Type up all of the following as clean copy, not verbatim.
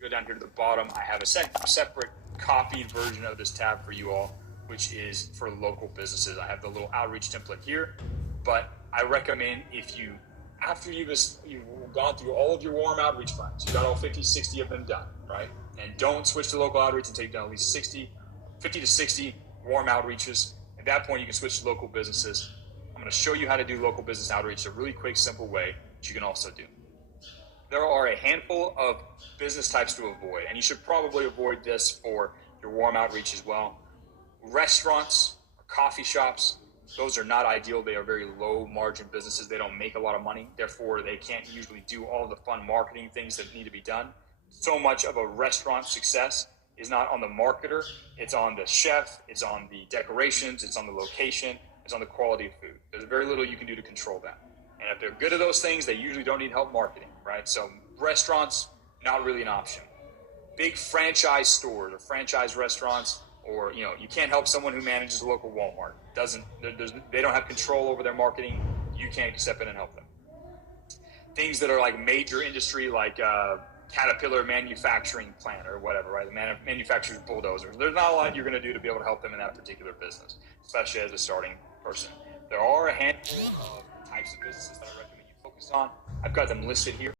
Go down here to the bottom. I have a separate copied version of this tab for you all, which is for local businesses. I have the little outreach template here, but I recommend if you, after you've gone through all of your warm outreach plans, you got all 50, 60 of them done, right? And don't switch to local outreach until you've done at least 50 to 60 warm outreaches. At that point, you can switch to local businesses. I'm going to show you how to do local business outreach a really quick, simple way that you can also do. There are a handful of business types to avoid, and you should probably avoid this for your warm outreach as well. Restaurants, coffee shops, those are not ideal. They are very low margin businesses. They don't make a lot of money. Therefore, they can't usually do all the fun marketing things that need to be done. So much of a restaurant success is not on the marketer. It's on the chef. It's on the decorations. It's on the location. It's on the quality of food. There's very little you can do to control that. And if they're good at those things, they usually don't need help marketing, right? So restaurants, not really an option. Big franchise stores or franchise restaurants, or, you can't help someone who manages a local Walmart. They don't have control over their marketing. You can't step in and help them. Things that are like major industry, like Caterpillar manufacturing plant or whatever, right? The manufacturer's bulldozers. There's not a lot you're going to do to be able to help them in that particular business, especially as a starting person. There are a handful of types of businesses that I recommend you focus on. I've got them listed here.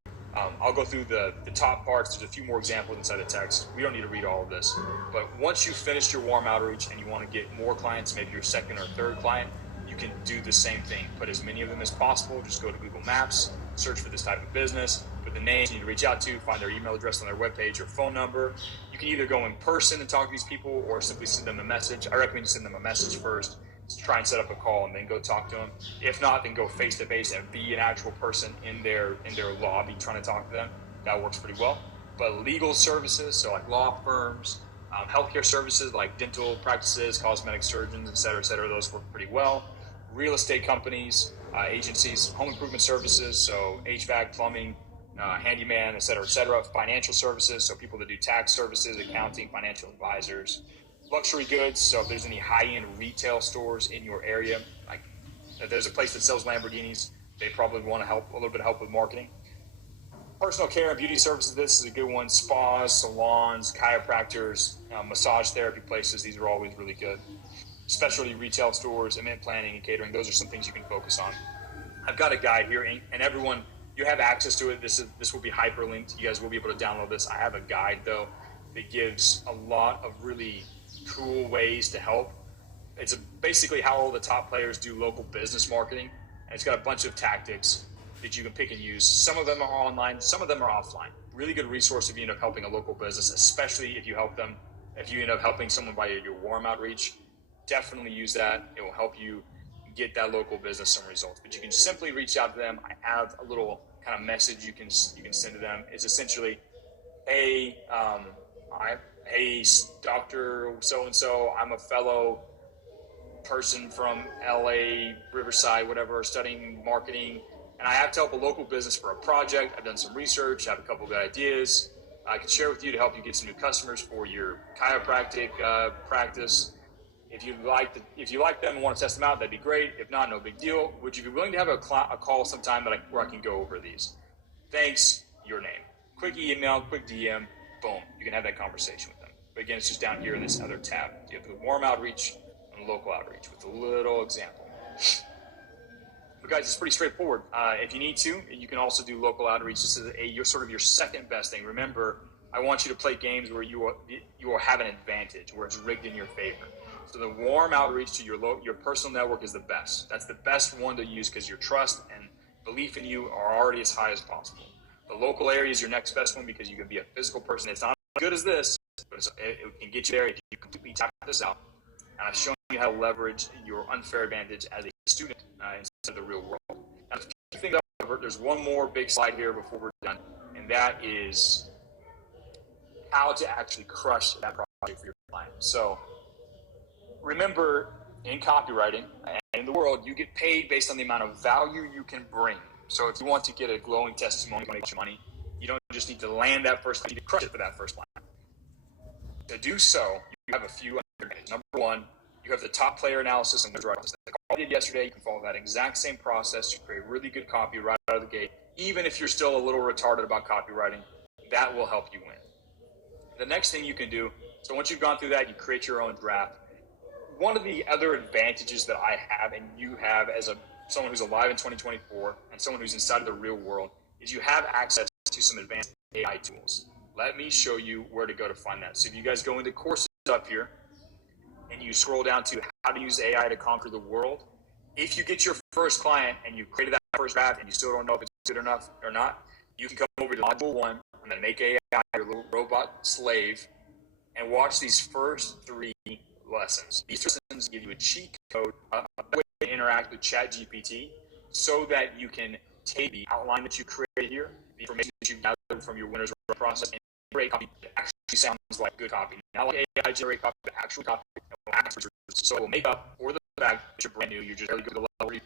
I'll go through the top parts. There's a few more examples inside the text. We don't need to read all of this. But once you've finished your warm outreach and you want to get more clients, maybe your second or third client, you can do the same thing. Put as many of them as possible. Just go to Google Maps, search for this type of business, put the names you need to reach out to, find their email address on their webpage or phone number. You can either go in person and talk to these people or simply send them a message. I recommend you send them a message first. Try and set up a call and then go talk to them. If not, then go face to face and be an actual person in their lobby trying to talk to them. That works pretty well. But legal services, so like law firms, healthcare services like dental practices, cosmetic surgeons, et cetera, those work pretty well. Real estate companies, agencies, home improvement services, so HVAC, plumbing, handyman, et cetera. Financial services, so people that do tax services, accounting, financial advisors. Luxury goods, so if there's any high-end retail stores in your area, like if there's a place that sells Lamborghinis, they probably want a little bit of help with marketing. Personal care and beauty services, this is a good one. Spas, salons, chiropractors, massage therapy places, these are always really good. Specialty retail stores, event planning and catering, those are some things you can focus on. I've got a guide here, and everyone, you have access to it. This will be hyperlinked. You guys will be able to download this. I have a guide, though, that gives a lot of really cool ways to help. It's basically how all the top players do local business marketing, and it's got a bunch of tactics that you can pick and use. Some of them are online, some of them are offline. Really good resource if you end up helping a local business, especially if you end up helping someone by your warm outreach. Definitely use that. It will help you get that local business some results. But you can simply reach out to them. I have a little kind of message you can send to them. It's essentially, hey, Dr. So-and-so, I'm a fellow person from LA, Riverside, whatever, studying marketing, and I have to help a local business for a project. I've done some research, have a couple of good ideas I can share with you to help you get some new customers for your chiropractic practice. If you like them and want to test them out, that'd be great. If not, no big deal. Would you be willing to have a call sometime where I can go over these? Thanks, your name. Quick email, quick DM, boom. You can have that conversation with them. But again, it's just down here in this other tab. You have the warm outreach and local outreach with a little example. But guys, it's pretty straightforward. If you need to, you can also do local outreach. This is your second best thing. Remember, I want you to play games where you will have an advantage, where it's rigged in your favor. So the warm outreach to your personal network is the best. That's the best one to use because your trust and belief in you are already as high as possible. The local area is your next best one because you can be a physical person. It's not as good as this, but it can get you there if you completely tap this out. And I've shown you how to leverage your unfair advantage as a student instead of the real world. Now, the thing that there's one more big slide here before we're done, and that is how to actually crush that project for your client. So remember, in copywriting and in the world, you get paid based on the amount of value you can bring. So if you want to get a glowing testimony to make you money, you don't just need to land that first client, you need to crush it for that first client. To do so, you have a few advantages. Number one, you have the top player analysis and what's like I did yesterday. You can follow that exact same process to create really good copy right out of the gate. Even if you're still a little retarded about copywriting, that will help you win. the next thing you can do, so once you've gone through that, you create your own draft. One of the other advantages that I have and you have as someone who's alive in 2024 and someone who's inside of the real world is you have access to some advanced AI tools. Let me show you where to go to find that. So if you guys go into courses up here and you scroll down to how to use AI to conquer the world, if you get your first client and you've created that first draft and you still don't know if it's good enough or not, you can come over to module 1. I'm going to make AI your little robot slave and watch these first 3 lessons. These lessons give you a cheat code, a way to interact with ChatGPT so that you can take the outline that you created here, the information that you've gathered from your winner's process, and generate copy that actually sounds like good copy. Not like AI generate copy, but actual copy. So it will make up for the fact that you're brand new, you're just barely good at the level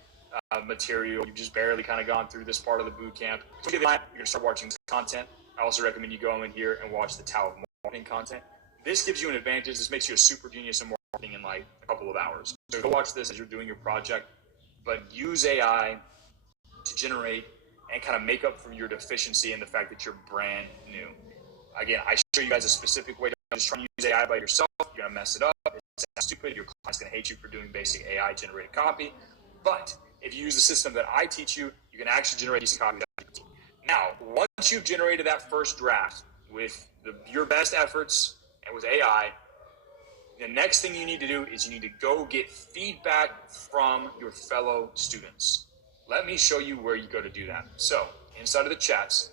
material, you've just barely kind of gone through this part of the boot camp. So you're going to start watching this content. I also recommend you go in here and watch the Tao of Marketing content. This gives you an advantage. This makes you a super genius in marketing in like a couple of hours. So go watch this as you're doing your project, but use AI to generate and kind of make up for your deficiency in the fact that you're brand new. Again, I show you guys a specific way to just try to use AI by yourself. You're going to mess it up. It's stupid. Your client's going to hate you for doing basic AI generated copy. But if you use the system that I teach you, you can actually generate decent copy. Now, once you've generated that first draft with your best efforts and with AI, the next thing you need to do is you need to go get feedback from your fellow students. Let me show you where you go to do that. So inside of the chats,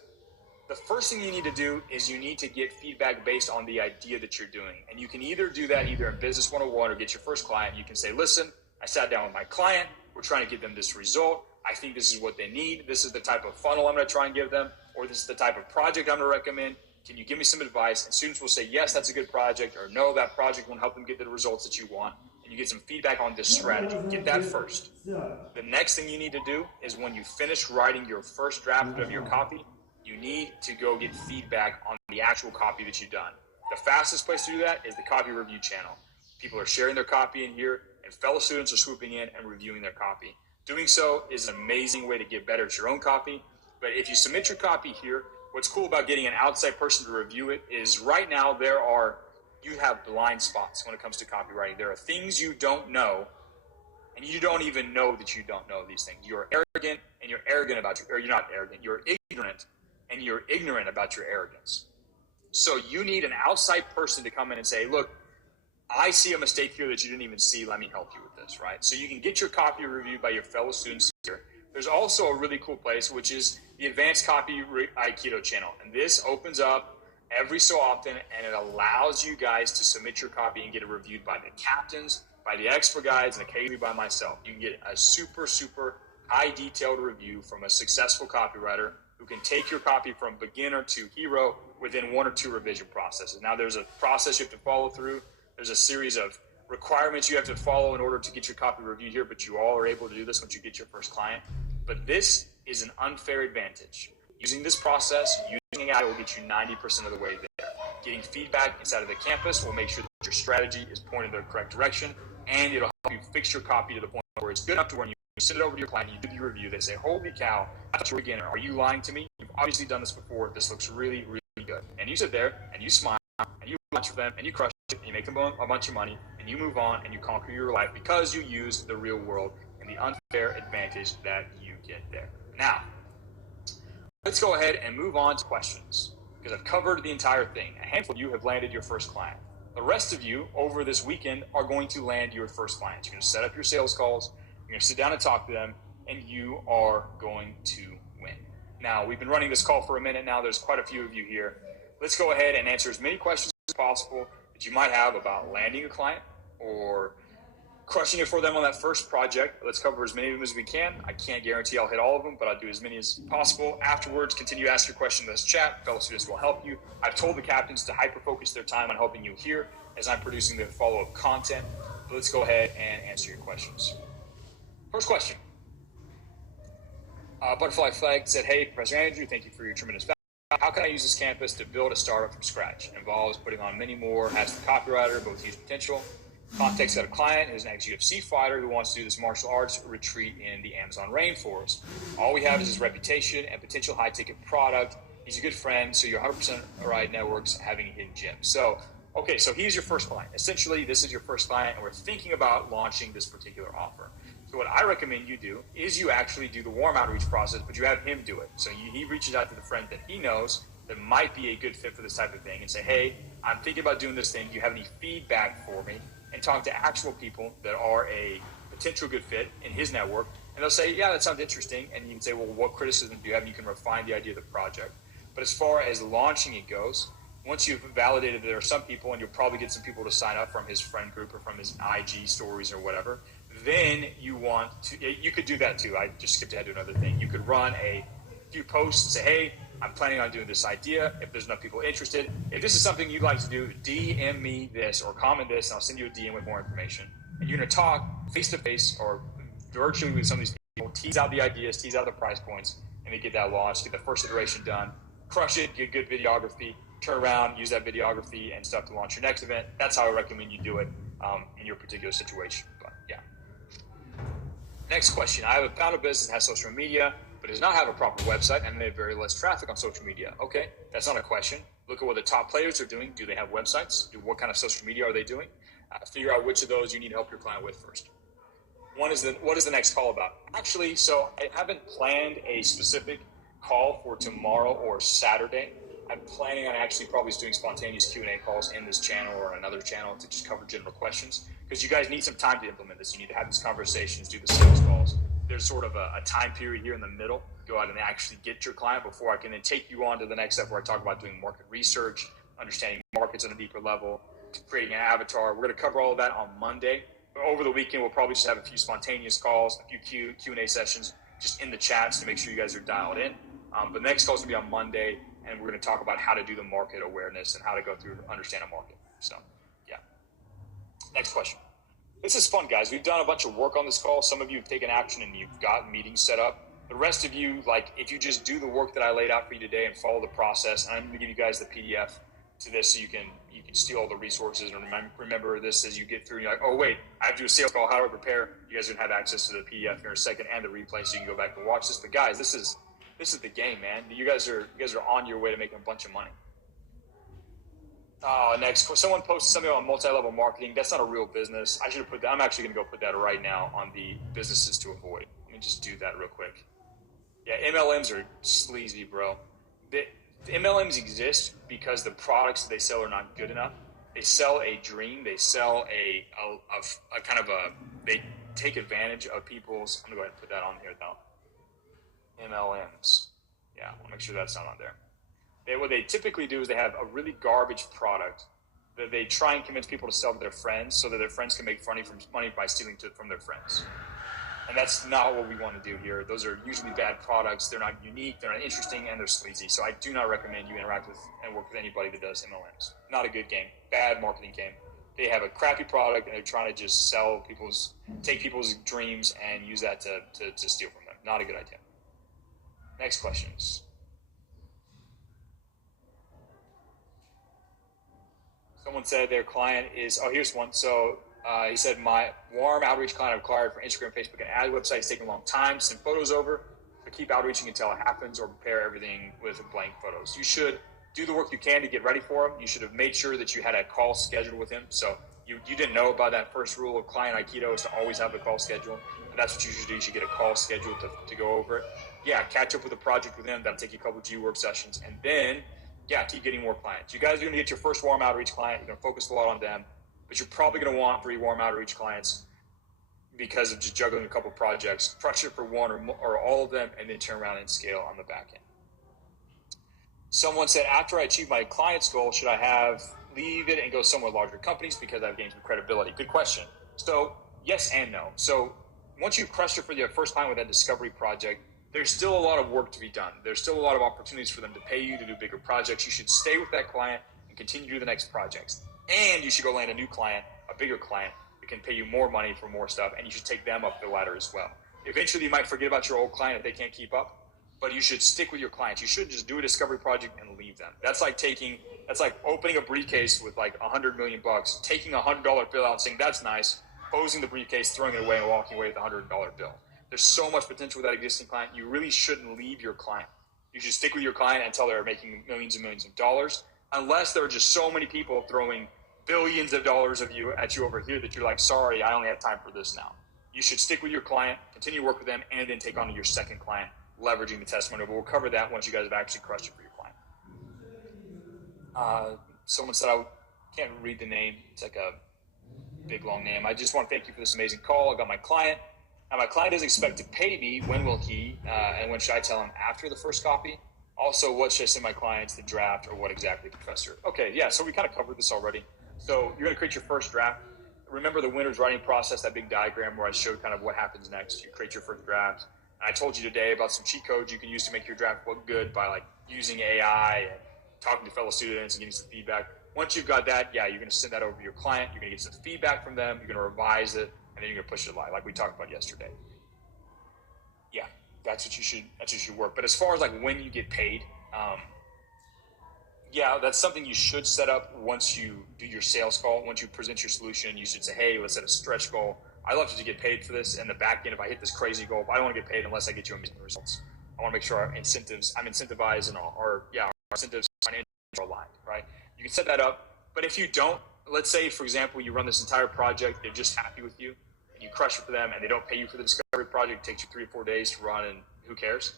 the first thing you need to do is you need to get feedback based on the idea that you're doing. And you can either do that either in Business 101 or get your first client. You can say, listen, I sat down with my client. We're trying to give them this result. I think this is what they need. This is the type of funnel I'm going to try and give them, or this is the type of project I'm going to recommend. Can you give me some advice? And students will say, yes, that's a good project, or no, that project won't help them get the results that you want. And you get some feedback on this strategy. Get that first. The next thing you need to do is when you finish writing your first draft of your copy, you need to go get feedback on the actual copy that you've done. The fastest place to do that is the copy review channel. People are sharing their copy in here, and fellow students are swooping in and reviewing their copy. Doing so is an amazing way to get better at your own copy. But if you submit your copy here, what's cool about getting an outside person to review it is right now you have blind spots when it comes to copywriting. There are things you don't know, and you don't even know that you don't know these things. You're arrogant, and you're arrogant about or you're not arrogant. You're ignorant, and you're ignorant about your arrogance. So you need an outside person to come in and say, look, I see a mistake here that you didn't even see. Let me help you with this, right? So you can get your copy reviewed by your fellow students here. There's also a really cool place, which is the Advanced Copy Aikido channel. And this opens up every so often, and it allows you guys to submit your copy and get it reviewed by the captains, by the expert guides, and occasionally by myself. You can get a super, super high detailed review from a successful copywriter who can take your copy from beginner to hero within 1 or 2 revision processes. Now, there's a process you have to follow through. There's a series of requirements you have to follow in order to get your copy reviewed here, but you all are able to do this once you get your first client. But this is an unfair advantage. Using this process, using AI will get you 90% of the way there. Getting feedback inside of the campus will make sure that your strategy is pointed in the correct direction, and it'll help you fix your copy to the point where it's good enough to when you send it over to your client, you do the review, they say, holy cow, I thought you were a beginner. Are you lying to me? You've obviously done this before. This looks really, really good. And you sit there, and you smile, and you lunch with them, and you crush it, and you make them a bunch of money, and you move on, and you conquer your life because you use the real world and the unfair advantage that you get there. Now, let's go ahead and move on to questions, because I've covered the entire thing. A handful of you have landed your first client. The rest of you over this weekend are going to land your first clients. You're going to set up your sales calls, you're going to sit down and talk to them, and you are going to win. Now, we've been running this call for a minute now. There's quite a few of you here. Let's go ahead and answer as many questions as possible that you might have about landing a client or crushing it for them on that first project. Let's cover as many of them as we can. I can't guarantee I'll hit all of them, but I'll do as many as possible. Afterwards, continue to ask your question in this chat. Fellow students will help you. I've told the captains to hyper-focus their time on helping you here as I'm producing the follow-up content. But let's go ahead and answer your questions. First question. Butterfly Flag said, hey, Professor Andrew, thank you for your tremendous value. How can I use this campus to build a startup from scratch? It involves putting on many more hats the copywriter, both huge potential. Context of a client who's an ex-UFC fighter who wants to do this martial arts retreat in the Amazon rainforest. All we have is his reputation and potential high-ticket product. He's a good friend, so your 100% ROI network's having a hidden gem. So, okay, so he's your first client. Essentially, this is your first client, and we're thinking about launching this particular offer. So what I recommend you do is you actually do the warm outreach process, but you have him do it. So he reaches out to the friend that he knows that might be a good fit for this type of thing and say, hey, I'm thinking about doing this thing. Do you have any feedback for me? And talk to actual people that are a potential good fit in his network. And they'll say, yeah, that sounds interesting. And you can say, well, what criticism do you have? And you can refine the idea of the project. But as far as launching it goes, once you've validated there are some people, and you'll probably get some people to sign up from his friend group or from his IG stories or whatever, then you could do that too. I just skipped ahead to another thing. You could run a few posts and say, hey, I'm planning on doing this idea. If there's enough people interested, if this is something you'd like to do, DM me this or comment this, and I'll send you a DM with more information. And you're going to talk face-to-face or virtually with some of these people, tease out the ideas, tease out the price points, and then get that launched, get the first iteration done, crush it, get good videography, turn around, use that videography and stuff to launch your next event. That's how I recommend you do it in your particular situation. But yeah. Next question. I have found a business that has social media, but does not have a proper website, and they have very less traffic on social media. Okay, that's not a question. Look at what the top players are doing. Do they have websites? What kind of social media are they doing? Figure out which of those you need to help your client with first. What is the next call about? Actually, so I haven't planned a specific call for tomorrow or Saturday. I'm planning on actually probably doing spontaneous Q&A calls in this channel or another channel to just cover general questions, because you guys need some time to implement this. You need to have these conversations, do the sales calls. There's sort of a time period here in the middle. Go out and actually get your client before I can then take you on to the next step where I talk about doing market research, understanding markets on a deeper level, creating an avatar. We're going to cover all of that on Monday. But over the weekend, we'll probably just have a few spontaneous calls, a few Q&A sessions just in the chats to make sure you guys are dialed in. But the next call is going to be on Monday, and we're going to talk about how to do the market awareness and how to go through understand a market. So, yeah. Next question. This is fun, guys. We've done a bunch of work on this call. Some of you have taken action and you've got meetings set up. The rest of you, like, if you just do the work that I laid out for you today and follow the process, and I'm going to give you guys the PDF to this so you can steal all the resources and remember this as you get through. And you're like, oh, wait, I have to do a sales call. How do I prepare? You guys are going to have access to the PDF here in a second and the replay so you can go back and watch this. But, guys, this is the game, man. You guys are on your way to making a bunch of money. Next, someone posted something on multi-level marketing. That's not a real business. I should have put that. I'm actually going to go put that right now on the businesses to avoid. Let me just do that real quick. Yeah, MLMs are sleazy, bro. The MLMs exist because the products they sell are not good enough. They sell a dream. They sell a kind of they take advantage of people's. I'm going to go ahead and put that on here, though. MLMs. Yeah, I'll make sure that's not on there. What they typically do is they have a really garbage product that they try and convince people to sell to their friends so that their friends can make money by stealing from their friends. And that's not what we want to do here. Those are usually bad products. They're not unique, they're not interesting, and they're sleazy. So I do not recommend you interact with and work with anybody that does MLMs. Not a good game. Bad marketing game. They have a crappy product and they're trying to just take people's dreams and use that to steal from them. Not a good idea. Next questions. Someone said their client is, here's one. So he said, my warm outreach client I've acquired for Instagram, Facebook, and ad website is taking a long time. Send photos over, but keep outreaching until it happens or prepare everything with blank photos. You should do the work you can to get ready for him. You should have made sure that you had a call scheduled with him. So you didn't know about that first rule of client Aikido is to always have a call scheduled. And that's what you should do. You should get a call scheduled to go over it. Yeah, catch up with a project with him. That'll take you a couple of G work sessions. And then, yeah, keep getting more clients. You guys are going to get your first warm outreach client. You're going to focus a lot on them. But you're probably going to want 3 warm outreach clients because of just juggling a couple of projects. Crush it for one or all of them, and then turn around and scale on the back end. Someone said, after I achieve my client's goal, should I leave it and go somewhere larger companies because I've gained some credibility? Good question. So yes and no. So once you've crushed it for your first client with that discovery project, there's still a lot of work to be done. There's still a lot of opportunities for them to pay you to do bigger projects. You should stay with that client and continue to do the next projects. And you should go land a new client, a bigger client that can pay you more money for more stuff, and you should take them up the ladder as well. Eventually, you might forget about your old client if they can't keep up, but you should stick with your clients. You shouldn't just do a discovery project and leave them. That's like opening a briefcase with like $100 million, taking a $100 bill out and saying, that's nice, closing the briefcase, throwing it away, and walking away with a $100 bill. There's so much potential with that existing client. You really shouldn't leave your client. You should stick with your client until they're making millions and millions of dollars, unless there are just so many people throwing billions of dollars at you over here that you're like, sorry, I only have time for this now. You should stick with your client, continue to work with them, and then take on your second client, leveraging the testimonial. But we'll cover that once you guys have actually crushed it for your client. Someone said I can't read the name. It's like a big, long name. I just want to thank you for this amazing call. I got my client. Now, my client doesn't expect to pay me. When will he? And when should I tell him after the first copy? Also, what should I send my clients the draft, or what exactly, Professor? Okay, yeah, so we kind of covered this already. So you're going to create your first draft. Remember the winner's writing process, that big diagram where I showed kind of what happens next. You create your first draft. And I told you today about some cheat codes you can use to make your draft look good by like using AI and talking to fellow students and getting some feedback. Once you've got that, yeah, you're going to send that over to your client. You're going to get some feedback from them. You're going to revise it, and then you're going to push it live, like we talked about yesterday. Yeah, that's what you should work. But as far as like when you get paid, yeah, that's something you should set up once you do your sales call. Once you present your solution, you should say, hey, let's set a stretch goal. I love to get paid for this. And the back end, if I hit this crazy goal, I don't want to get paid unless I get you amazing results. I want to make sure I'm incentivized and our incentives financially are aligned, right? You can set that up. But if you don't, let's say, for example, you run this entire project, they're just happy with you, and you crush it for them, and they don't pay you for the discovery project, it takes you 3 or 4 days to run, and who cares?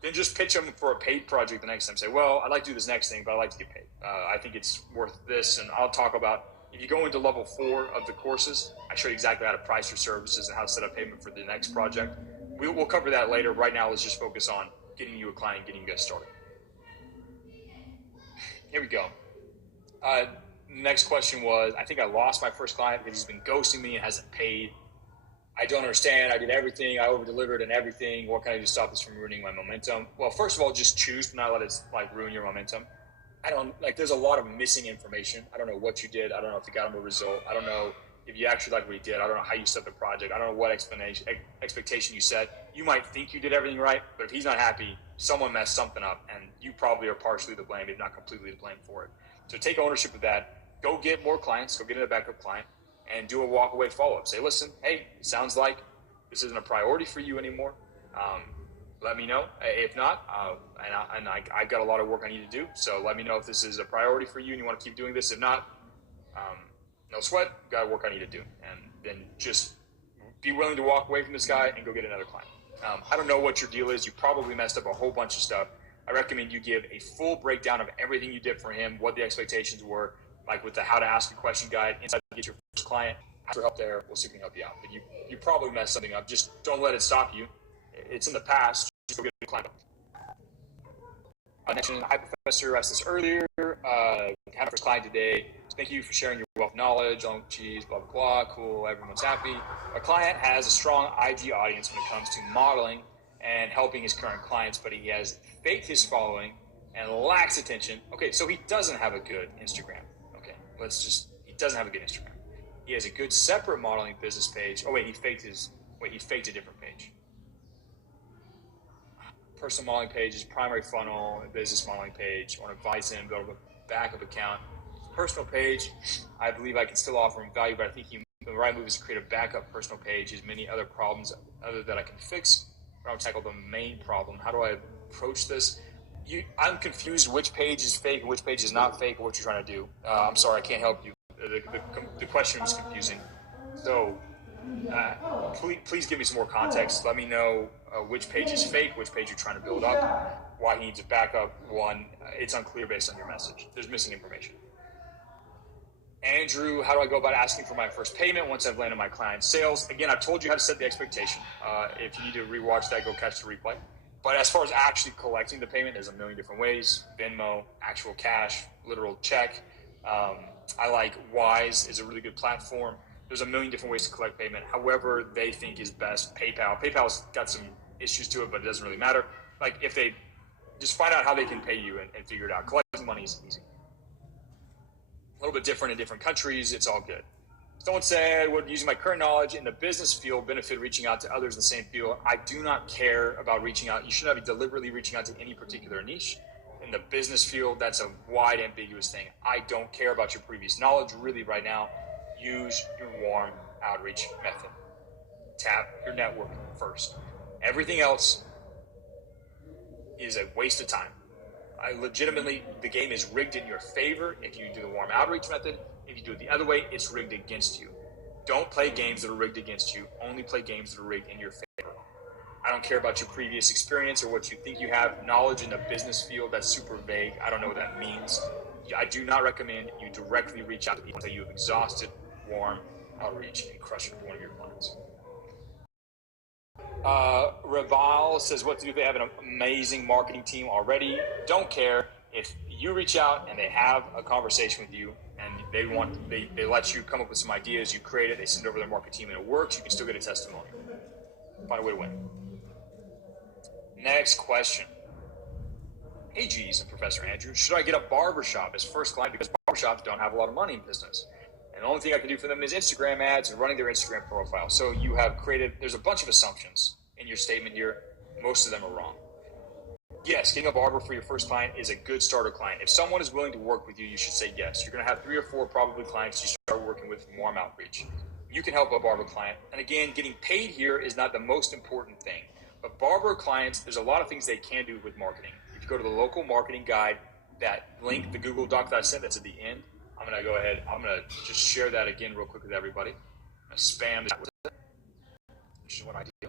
Then just pitch them for a paid project the next time. Say, well, I'd like to do this next thing, but I'd like to get paid. I think it's worth this. And I'll talk about, if you go into level 4 of the courses, I show you exactly how to price your services and how to set up payment for the next project. We'll cover that later. Right now, let's just focus on getting you a client, getting you guys started. Here we go. Next question was, I think I lost my first client because he's been ghosting me and hasn't paid. I don't understand. I did everything. I over-delivered and everything. What can I do to stop this from ruining my momentum? Well, first of all, just choose to not let it ruin your momentum. There's a lot of missing information. I don't know what you did. I don't know if you got him a result. I don't know if you actually like what he did. I don't know how you set the project. I don't know what expectation you set. You might think you did everything right, but if he's not happy, someone messed something up, and you probably are partially to blame, if not completely to blame for it. So take ownership of that. Go get more clients. Go get a backup client. And do a walk-away follow-up. Say, listen, hey, it sounds like this isn't a priority for you anymore. Let me know. If not, I've got a lot of work I need to do, so let me know if this is a priority for you and you want to keep doing this. If not, no sweat, got work I need to do. And then just be willing to walk away from this guy and go get another client. I don't know what your deal is. You probably messed up a whole bunch of stuff. I recommend you give a full breakdown of everything you did for him, what the expectations were, like with the how to ask a question guide, inside to get your first client. Ask for help there. We'll see if we can help you out. But you probably messed something up. Just don't let it stop you. It's in the past. Just go get a client. I mentioned, hi, Professor, asked this earlier. Had a first client today. Thank you for sharing your wealth of knowledge on cheese, blah, blah, blah. Cool. Everyone's happy. A client has a strong IG audience when it comes to modeling and helping his current clients, but he has faked his following and lacks attention. Okay, so he doesn't have a good Instagram. He doesn't have a good Instagram. He has a good separate modeling business page. Oh wait, he faked a different page. Personal modeling page is primary funnel, business modeling page. I want to advise him, build a backup account. Personal page, I believe I can still offer him value, but I think the right move is to create a backup personal page. There's many other problems other that I can fix, but I'll tackle the main problem. How do I approach this? I'm confused which page is fake and which page is not fake, or what you're trying to do. I'm sorry, I can't help you. The question was confusing. So please give me some more context. Let me know which page is fake, which page you're trying to build up, why he needs a backup one. It's unclear based on your message. There's missing information. Andrew, how do I go about asking for my first payment once I've landed my client's sales? Again, I've told you how to set the expectation. If you need to rewatch that, go catch the replay. But as far as actually collecting the payment, there's a million different ways. Venmo, actual cash, literal check. I like Wise is a really good platform. There's a million different ways to collect payment. However they think is best. PayPal's got some issues to it, but it doesn't really matter. Like if they just find out how they can pay you and figure it out. Collecting money is easy. A little bit different in different countries. It's all good. Someone said, would using my current knowledge in the business field benefit reaching out to others in the same field? I do not care about reaching out. You should not be deliberately reaching out to any particular niche. In the business field, that's a wide, ambiguous thing. I don't care about your previous knowledge really right now. Use your warm outreach method. Tap your network first. Everything else, is a waste of time. The game is rigged in your favor if you do the warm outreach method. If you do it the other way, it's rigged against you. Don't play games that are rigged against you. Only play games that are rigged in your favor. I don't care about your previous experience or what you think you have. Knowledge in the business field, that's super vague. I don't know what that means. I do not recommend you directly reach out to people until you have exhausted warm outreach and crush it for one of your clients. Raval says, what to do if they have an amazing marketing team already? Don't care. If you reach out and they have a conversation with you and they let you come up with some ideas, you create it, they send it over their marketing team and it works, you can still get a testimonial. Find a way to win. Next question. Hey, G's and Professor Andrew, should I get a barbershop as first client because barbershops don't have a lot of money in business? And the only thing I can do for them is Instagram ads and running their Instagram profile. So you have there's a bunch of assumptions in your statement here. Most of them are wrong. Yes, getting a barber for your first client is a good starter client. If someone is willing to work with you, you should say yes. You're going to have 3 or 4 probably clients you start working with from warm outreach. You can help a barber client. And again, getting paid here is not the most important thing. But barber clients, there's a lot of things they can do with marketing. If you go to the local marketing guide, that link, the Google Doc that I sent, that's at the end. I'm going to go ahead. I'm going to just share that again real quick with everybody. I'm going to spam that with it, which is what I do.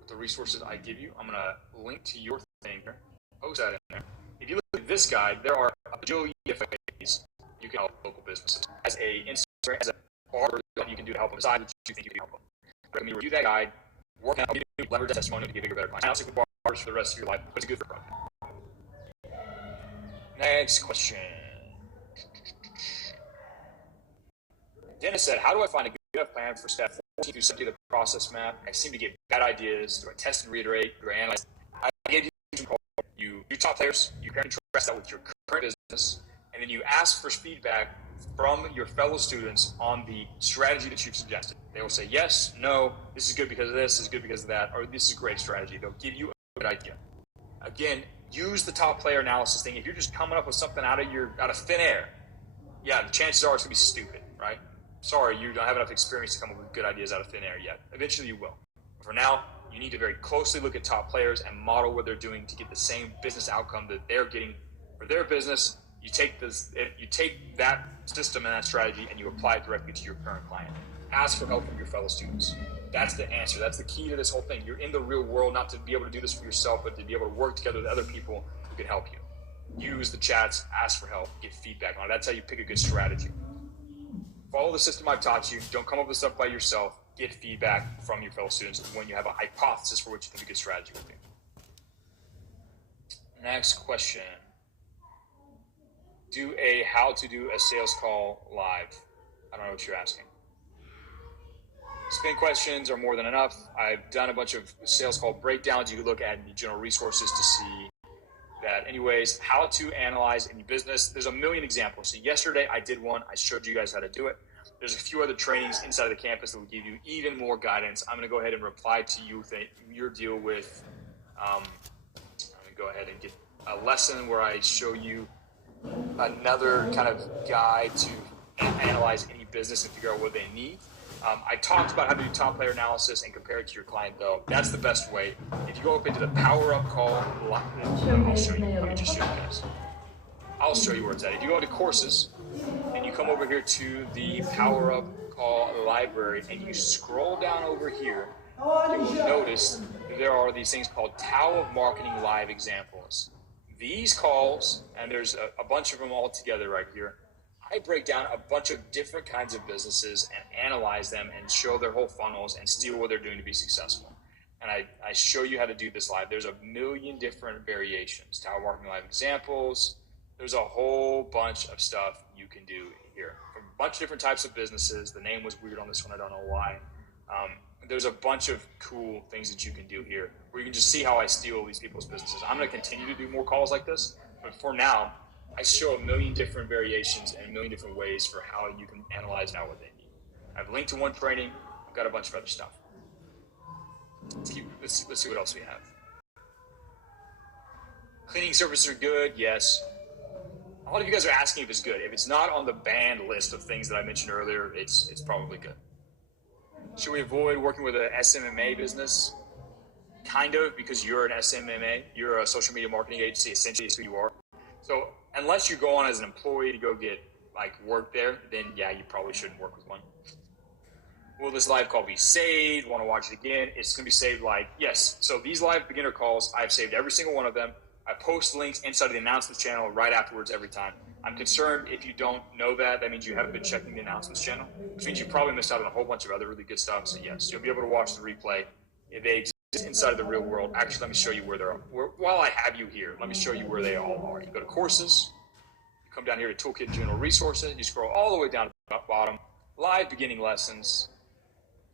With the resources I give you, I'm going to link to your thing here. Post that in there. If you look at this guide, there are a bajillion ways you can help local businesses. As a Instagram, as a barber, you can do to help them decide what you think you can help them. Recommend you review that guide, work out, leverage that testimonial to get bigger, better clients. I'll stick with barbers for the rest of your life, but it's good for profit. Next question. Dennis said, how do I find a good enough plan for step 14 through 17 of the process map? I seem to get bad ideas. Do I test and reiterate? Do I analyze? I gave you do top players. You contrast that with your current business, and then you ask for feedback from your fellow students on the strategy that you've suggested. They will say, yes, no, this is good because of this is good because of that, or this is a great strategy. They'll give you a good idea. Again, use the top player analysis thing. If you're just coming up with something out of thin air, yeah, the chances are it's going to be stupid, right? Sorry, you don't have enough experience to come up with good ideas out of thin air yet. Eventually you will. For now, you need to very closely look at top players and model what they're doing to get the same business outcome that they're getting for their business. You take that system and that strategy and you apply it directly to your current client. Ask for help from your fellow students. That's the answer. That's the key to this whole thing. You're in the real world, not to be able to do this for yourself, but to be able to work together with other people who can help you. Use the chats, ask for help, get feedback on it. That's how you pick a good strategy. Follow the system I've taught you. Don't come up with stuff by yourself. Get feedback from your fellow students when you have a hypothesis for what you think a good strategy would be. Next question. How to do a sales call live. I don't know what you're asking. Spin questions are more than enough. I've done a bunch of sales call breakdowns. You can look at the general resources to see that. Anyways, how to analyze any business. There's a million examples. So yesterday I did one. I showed you guys how to do it. There's a few other trainings inside of the campus that will give you even more guidance. I'm going to go ahead and reply to you with your deal with, I'm going to go ahead and get a lesson where I show you another kind of guide to analyze any business and figure out what they need. I talked about how to do top player analysis and compare it to your client, though. That's the best way. If you go up into the power up call, I'll show you. Let me just show you guys. I'll show you where it's at. If you go into courses and you come over here to the power up call library and you scroll down over here, you will notice that there are these things called Tao of Marketing Live examples. These calls, and there's a bunch of them all together right here, I break down a bunch of different kinds of businesses and analyze them and show their whole funnels and see what they're doing to be successful. And I show you how to do this live. There's a million different variations. Tao Marketing Live examples. There's a whole bunch of stuff you can do here. From a bunch of different types of businesses. The name was weird on this one. I don't know why. There's a bunch of cool things that you can do here where you can just see how I steal these people's businesses. I'm going to continue to do more calls like this. But for now, I show a million different variations and a million different ways for how you can analyze now what they need. I've linked to one training. I've got a bunch of other stuff. Let's see what else we have. Cleaning services are good. Yes. A lot of you guys are asking if it's good. If it's not on the banned list of things that I mentioned earlier, it's probably good. Should we avoid working with a SMMA business? kind of, because you're an SMMA, you're a social media marketing agency, essentially is who you are. So unless you go on as an employee to go get like work there, then yeah, you probably shouldn't work with one. Will this live call be saved? Want to watch it again? It's going to be saved like, yes. So these live beginner calls, I've saved every single one of them. I post links inside of the announcements channel right afterwards every time. I'm concerned if you don't know that, that means you haven't been checking the announcements channel, which means you probably missed out on a whole bunch of other really good stuff. So yes, you'll be able to watch the replay. If they exist inside of the real world, actually, let me show you where they're, while I have you here, let me show you where they all are. You go to courses, you come down here to toolkit and general resources, you scroll all the way down to the bottom, live beginning lessons.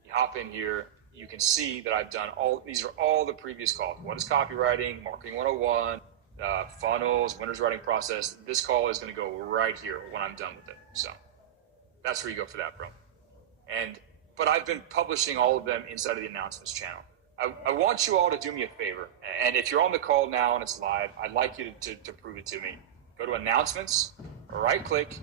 You hop in here, you can see that I've done these are all the previous calls. What is copywriting, marketing 101, funnels, winner's writing process. This call is going to go right here when I'm done with it. So that's where you go for that, bro. But I've been publishing all of them inside of the announcements channel. I want you all to do me a favor. And if you're on the call now and it's live, I'd like you to prove it to me. Go to announcements, right click,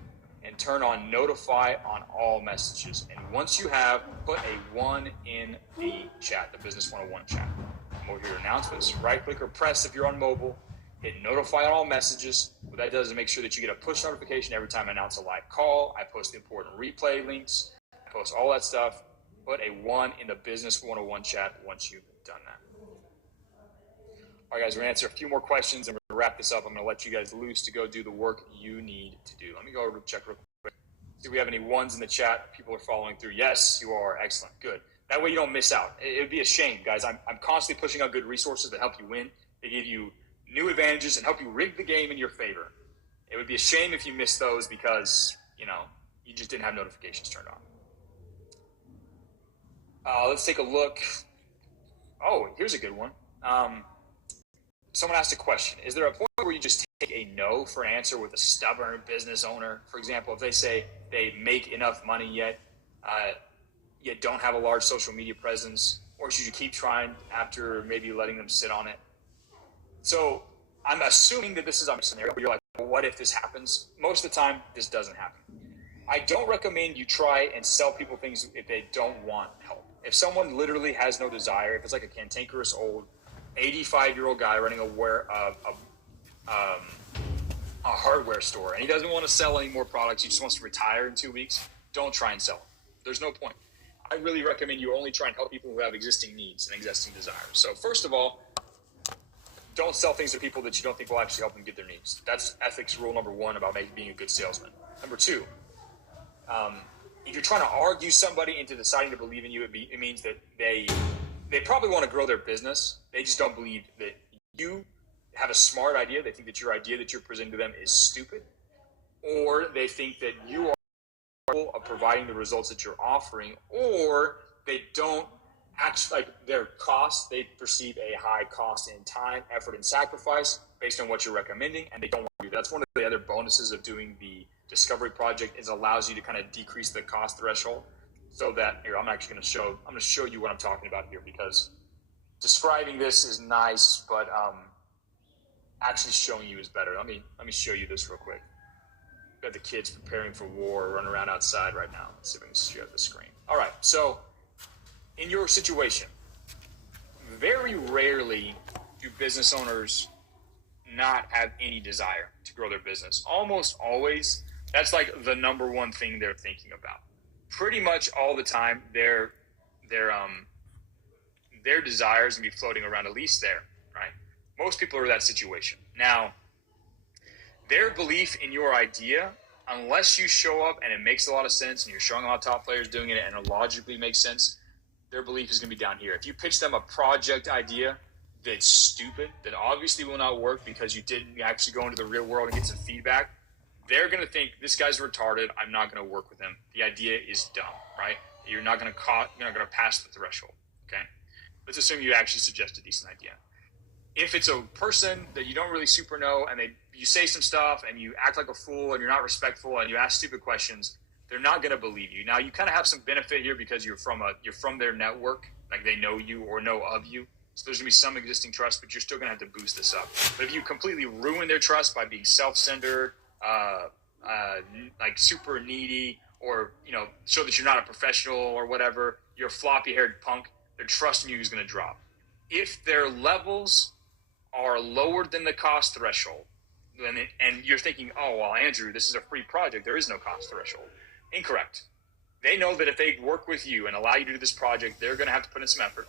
and turn on notify on all messages. And once you have, put a 1 in the chat, the Business 101 chat. Come over here to announcements, right click or press if you're on mobile, hit notify on all messages. What that does is make sure that you get a push notification every time I announce a live call. I post the important replay links, I post all that stuff. Put a 1 in the Business 101 chat once you've done that. All right, guys, we're going to answer a few more questions and we're going to wrap this up. I'm going to let you guys loose to go do the work you need to do. Let me go over and check real quick. Do we have any 1s in the chat? People are following through. Yes, you are. Excellent. Good. That way you don't miss out. It would be a shame, guys. I'm constantly pushing out good resources that help you win. They give you new advantages and help you rig the game in your favor. It would be a shame if you missed those because, you just didn't have notifications turned on. Let's take a look. Oh, here's a good one. Someone asked a question. Is there a point where you just take a no for an answer with a stubborn business owner? For example, if they say they make enough money yet don't have a large social media presence, or should you keep trying after maybe letting them sit on it? So I'm assuming that this is a scenario where you're like, well, what if this happens? Most of the time, this doesn't happen. I don't recommend you try and sell people things if they don't want help. If someone literally has no desire, if it's like a cantankerous old 85-year-old guy running a hardware store and he doesn't want to sell any more products, he just wants to retire in 2 weeks, don't try and sell them. There's no point. I really recommend you only try and help people who have existing needs and existing desires. So first of all, don't sell things to people that you don't think will actually help them get their needs. That's ethics rule number 1 about being a good salesman. Number 2, if you're trying to argue somebody into deciding to believe in you, it means that they probably want to grow their business. They just don't believe that you have a smart idea. They think that your idea that you're presenting to them is stupid, or they think that you are capable of providing the results that you're offering, or they don't actually like their cost. They perceive a high cost in time, effort, and sacrifice based on what you're recommending, and they don't want to do that. That's one of the other bonuses of doing the discovery project is allows you to kind of decrease the cost threshold so that here I'm going to show you what I'm talking about here, because describing this is nice, but actually showing you is better. Let me show you this real quick. Got the kids preparing for war running around outside right now. Let's see if I can share the screen. All right, so in your situation, very rarely do business owners not have any desire to grow their business. Almost always, that's like the number 1 thing they're thinking about. Pretty much all the time, their desires can be floating around at least there, right? Most people are in that situation. Now, their belief in your idea, unless you show up and it makes a lot of sense and you're showing a lot of top players doing it and it logically makes sense, their belief is going to be down here. If you pitch them a project idea that's stupid, that obviously will not work because you didn't actually go into the real world and get some feedback, they're going to think this guy's retarded. I'm not going to work with him. The idea is dumb, right? You're not going to pass the threshold. Okay. Let's assume you actually suggest a decent idea. If it's a person that you don't really super know and you say some stuff and you act like a fool and you're not respectful and you ask stupid questions, they're not going to believe you. Now you kind of have some benefit here because you're from their network, like they know you or know of you. So there's going to be some existing trust, but you're still going to have to boost this up. But if you completely ruin their trust by being self-centered, like super needy, or show that you're not a professional or whatever, you're a floppy-haired punk, their trust in you is going to drop. if their levels are lower than the cost threshold, and you're thinking, oh, well, Andrew, this is a free project, there is no cost threshold. Incorrect. They know that if they work with you and allow you to do this project, they're going to have to put in some effort.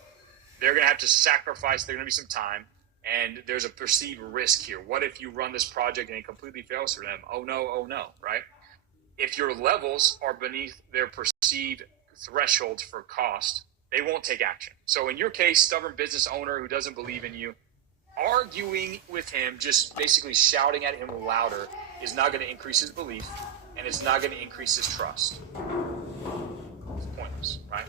They're going to have to sacrifice. There's going to be some time. And there's a perceived risk here. What if you run this project and it completely fails for them? Oh, no, right? If your levels are beneath their perceived thresholds for cost, they won't take action. So in your case, stubborn business owner who doesn't believe in you, arguing with him, just basically shouting at him louder, is not going to increase his belief, and it's not going to increase his trust. It's pointless, right?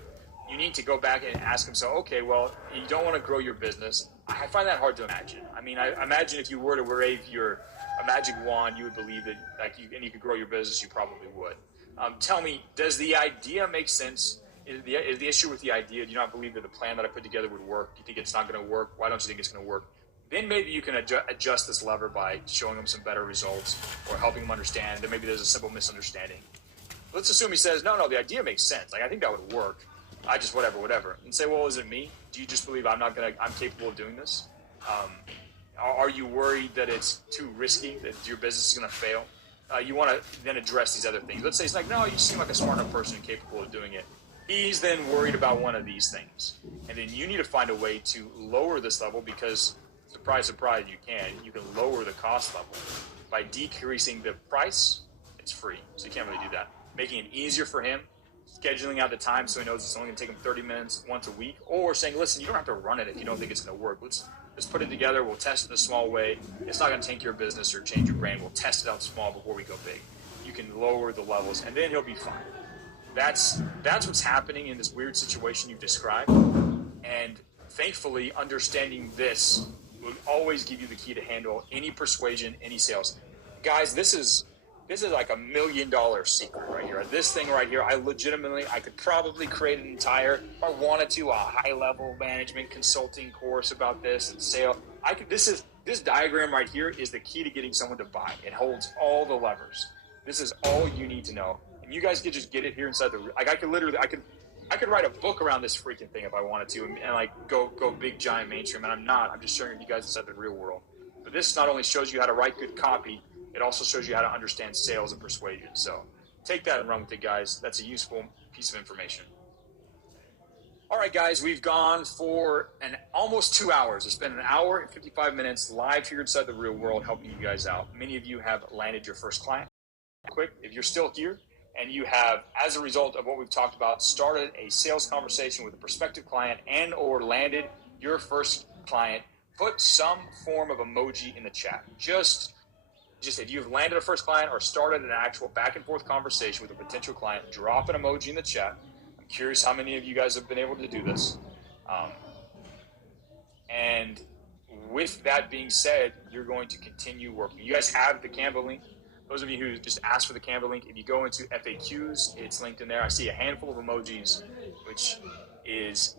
You need to go back and ask him, so, okay, well, you don't want to grow your business. I find that hard to imagine. I mean, I imagine if you were to wave a magic wand, you would believe that, and you could grow your business, you probably would. Tell me, does the idea make sense? Is the issue with the idea, do you not believe that the plan that I put together would work? Do you think it's not going to work? Why don't you think it's going to work? Then maybe you can adjust this lever by showing them some better results or helping them understand that maybe there's a simple misunderstanding. Let's assume he says, no, the idea makes sense. I think that would work. I just whatever. And say, well, is it me? Do you just believe I'm capable of doing this? Are you worried that it's too risky, that your business is going to fail? You want to then address these other things. Let's say it's like, no, you seem like a smart enough person and capable of doing it. He's then worried about one of these things. And then you need to find a way to lower this level because, surprise, surprise, you can lower the cost level. By decreasing the price, it's free. So you can't really do that. Making it easier for him, scheduling out the time so he knows it's only going to take him 30 minutes once a week, or saying, listen, you don't have to run it if you don't think it's going to work. Let's put it together. We'll test it in a small way. It's not going to tank your business or change your brand. We'll test it out small before we go big. You can lower the levels, and then he'll be fine. That's what's happening in this weird situation you've described. And thankfully, understanding this will always give you the key to handle any persuasion, any sales. Guys, this is like $1 million secret right here. This thing right here, I could probably create an entire, if I wanted to, a high-level management consulting course about this and sale. This diagram right here is the key to getting someone to buy. It holds all the levers. This is all you need to know. And you guys could just get it here inside I could write a book around this freaking thing if I wanted to and go big, giant mainstream. And I'm not. I'm just sharing you guys inside the real world. But this not only shows you how to write good copy, it also shows you how to understand sales and persuasion. So take that and run with it, guys. That's a useful piece of information. All right, guys, we've gone for almost 2 hours. It's been 1 hour and 55 minutes live here inside the real world helping you guys out. Many of you have landed your first client. Quick, if you're still here and you have, as a result of what we've talked about, started a sales conversation with a prospective client and or landed your first client, put some form of emoji in the chat. Just if you've landed a first client or started an actual back and forth conversation with a potential client, drop an emoji in the chat. I'm curious how many of you guys have been able to do this. And with that being said, you're going to continue working. You guys have the Canva link. Those of you who just asked for the Canva link, if you go into FAQs, it's linked in there. I see a handful of emojis, which is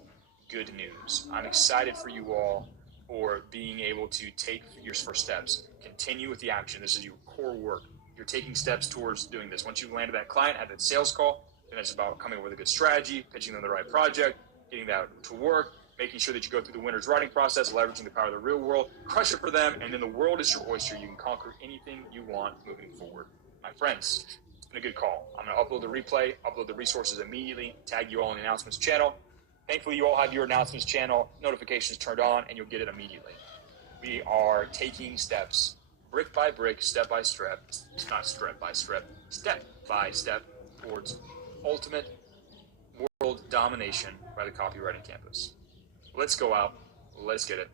good news. I'm excited for you all for being able to take your first steps. Continue with the action. This is your core work. You're taking steps towards doing this. Once you've landed that client, have that sales call, then it's about coming up with a good strategy, pitching them the right project, getting that to work, making sure that you go through the winner's writing process, leveraging the power of the real world, crush it for them, and then the world is your oyster. You can conquer anything you want moving forward. My friends, it's been a good call. I'm going to upload the replay, upload the resources immediately, tag you all in the announcements channel. Thankfully, you all have your announcements channel notifications turned on, and you'll get it immediately. We are taking steps, brick by brick, step by step, not step by step, towards ultimate world domination by the copywriting campus. Let's go out. Let's get it.